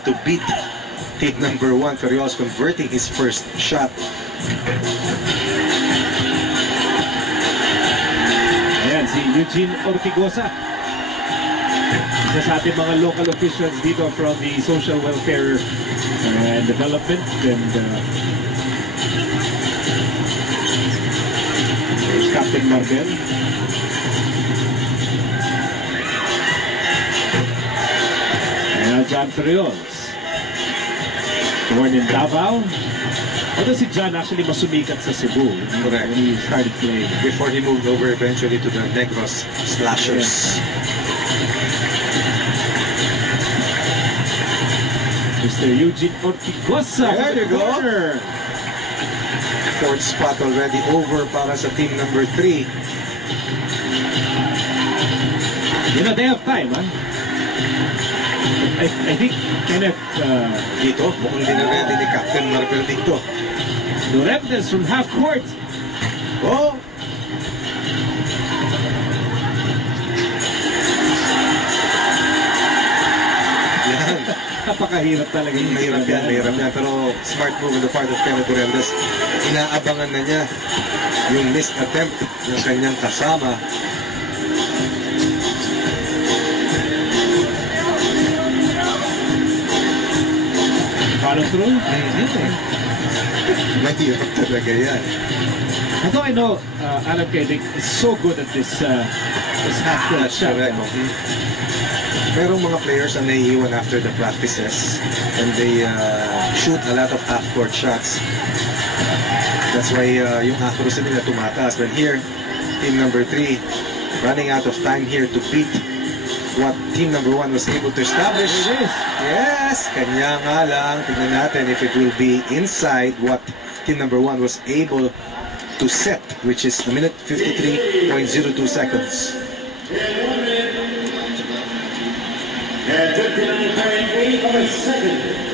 to beat team number 1. Ferriols converting his first shot. Ayan, si Eugene Ortigosa. Isa sa ating mga local officials dito from the Social Welfare and Development. And there's Captain Marbel. And John Ferriols. Born in Davao. Although si John actually masumikat sa Cebu Correct. when he started playing. Before he moved over eventually to the Negros Slashers. Mr. Eugene Ortigosa. There you go. Corner. Fourth spot already over para sa team number 3. You know, they have time, huh? I think Kenneth Dito, mukhang dinaredy ni Captain Marbel dito. Duremdes from half court. Oh! Yan. Napakahirap talaga. Mahirap yan. Pero smart move on the part of Kenneth Duremdes. Inaabangan na niya yung missed attempt ng kanyang kasama. Follow through. Mahirap talaga yan. Although I know Alan Kedic is so good at this half-court That's shot. correct. Merong mga players na naiiwan after the practices and they shoot a lot of half-court shots. That's why yung accuracy nila tumataas. But here, team number 3 running out of time here to beat what team number 1 was able to establish. Yes, kanya nga lang. Tignan natin if it will be inside what team number 1 was able to set, which is 1 minute 53.02 seconds. And 59.8 of a second.